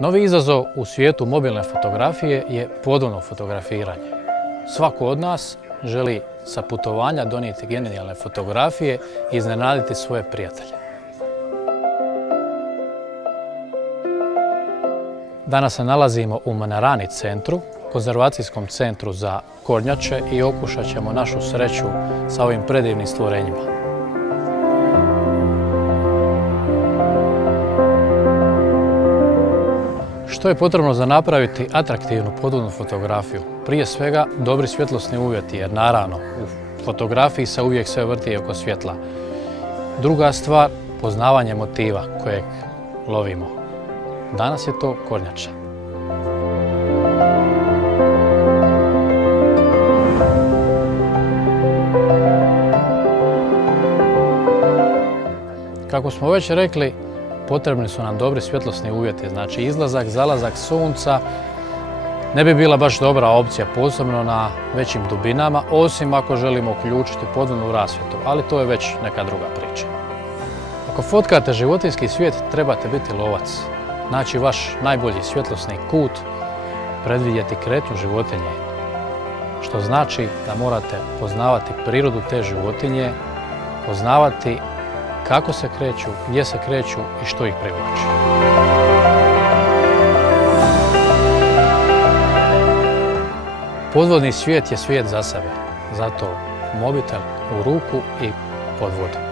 Novi izazov u svijetu mobilne fotografije je podvodno fotografiranje. Svako od nas želi sa putovanja donijeti genijalne fotografije i iznenaditi svoje prijatelje. Danas se nalazimo u Manarani centru, konzervacijskom centru za kornjače i okušat ćemo našu sreću sa ovim predivnim stvorenjima. Što je potrebno za napraviti atraktivnu podvodnu fotografiju? Prije svega dobri svjetlosni uvjeti, jer naravno u fotografiji se uvijek sve vrti oko svjetla. Druga stvar, poznavanje motiva kojeg lovimo. Danas je to kornjača. Kako smo već rekli, potrebni su nam dobri svjetlosni uvjeti, znači izlazak, zalazak sunca ne bi bila baš dobra opcija, posebno na većim dubinama, osim ako želimo uključiti podvodnu rasvjetu, ali to je već neka druga priča. Ako fotkate životinjski svijet, trebate biti lovac, naći vaš najbolji svjetlosni kut, predvidjeti kretnju životinje, što znači da morate poznavati prirodu te životinje, poznavati kako se kreću, gdje se kreću i što ih privlači. Podvodni svijet je svijet za sebe, zato mobitel u ruku i pod vodu.